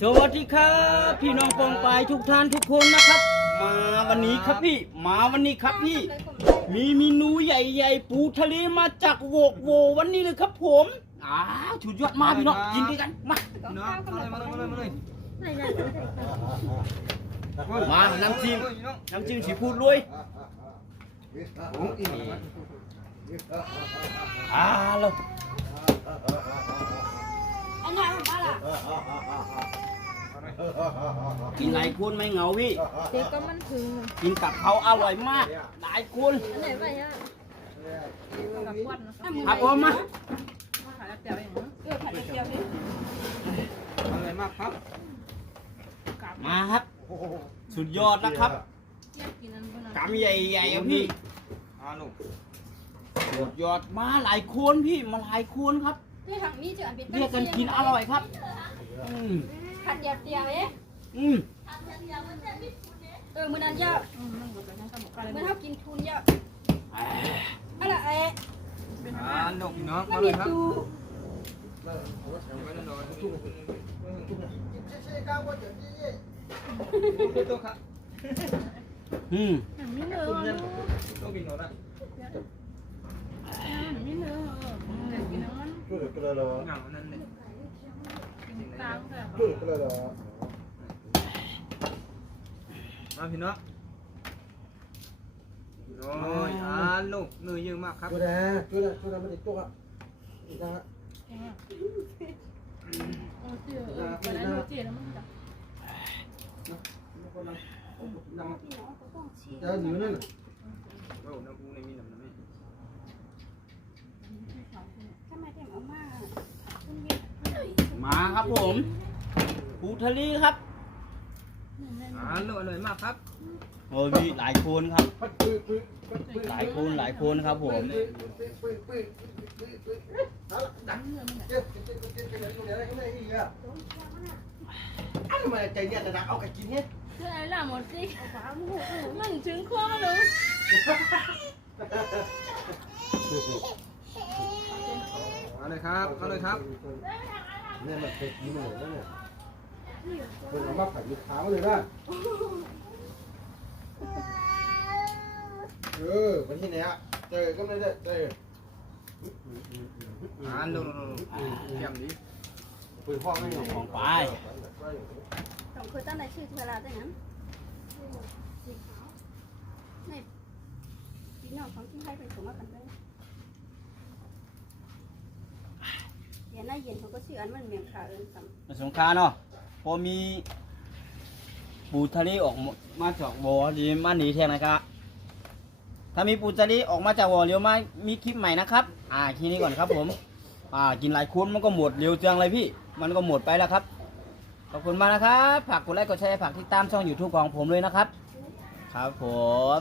สวัสดีครับ พี่น้องปองปายทุกท่านทุกคนนะครับ มาวันนี้ครับพี่ มาวันนี้ครับพี่ มีเมนูใหญ่ๆ ปูทะเลมาจากโวกโววันนี้เลยครับผมอ้าวชุดยอดมากพี่น้องกินด้วยกันมาเนาะมาเลยมาเลยมาเลยมาน้ำจิ้มน้ำจิ้มสีพูดรวยอ่าแล้วอันนี้ของป้าล่ะ กินหลายคนไม่เหงาพี่ เด็กก็มันถึงกินกับเขาอร่อยมาก หลายคนอันไหนไปอะกับควันนะครับผมมาขายเตี๋ยวอย่างเออผัดเตี๋ยวดิอะไรมากครับ มาครับ สุดยอดนะครับอยากกินอันนั้นกำใหญ่ๆอะพี่อาลูกสุดยอดมาหลายคนพี่มาหลายคนครับที่ทางนี้จะอันเป็นเรียกกันกินอร่อยครับ อืม ผัดเตี๋ยวเตี๋ยวเอ๊ะอืมเออมื้อนั้นเยอะมื้อเท่ากินทุนเยอะอะไรเอ๊ะอาลูกพี่น้องไม่มาเลมียครับตูไปนอนตัวครับอืมไม่เนื้อตัวกินนอนอะไม่เนื้อกินน้ำมันเหงานั่นเลยตามแบบมาพี่น้องโอ้ยอาลูกเหนื่อยเยอะมากครับช่วยนะช่วยนะช่วยนะไม่ได้ตัวอะนี่นะฮะโอ้เตี๋ยวเออไปได้โรตีแล้วมันจะจะหนีนั่นน่ะโอ้น้ำปูในมีน้ำน้ำไม่ทำไมถึงเอามาคุณวิมาครับผม ปูทะเลครับอาลูกอร่อยมากครับโอ้ยพี่หลายคนครับปัดปื้อปื้อปัดปื้อหลายคนหลายคนครับผมปื้อปื้อปื้อปื้อปื้อปื้อเอาละดักเจ็บเจ็บเจ็บเจ็บเจ็บเจ็บอยู่ไหนข้างในอีกอะอ้าวทำไมใจเนี่ยจะดักเอาไก่กินเนี่ยเรื่องอะไรล่ะหมดสิมันถึงคอแล้วมาเลยครับมาเลยครับเนี่ยมันเคยกินมาหมดแล้วเนี่ย คนเอามาผัดลูกค้าเลยนะเออวันที่ไหนอะเจอก็ไม่ได้เจออาลูกเยี่ยมดีปืนพ่อไม่有ของไปสองคนตั้งแต่ชื่อเวลาได้นั้นสีขาวนี่พี่น้องของที่ให้ไปส่งมากันเลยเย็นหน้าเย็นเขาก็ชื่ออันมันเมียงขาเอินสัมในสงขลาเนาะพ อมีปูทะเลออกมาจากบ่อดีมาหนีแทนนะครับ ถ้ามีปูทะเลออกมาจากบ่อเร็วมามีคลิปใหม่นะครับ อ่าทีนี้ก่อนครับผม อ่ากินหลายคนมันก็หมดเร็วจังเลยพี่ มันก็หมดไปแล้วครับ ขอบคุณมากนะครับ ฝากกดไลค์กดแชร์ฝากติดตามช่อง YouTube ของผมเลยนะครับ ครับผม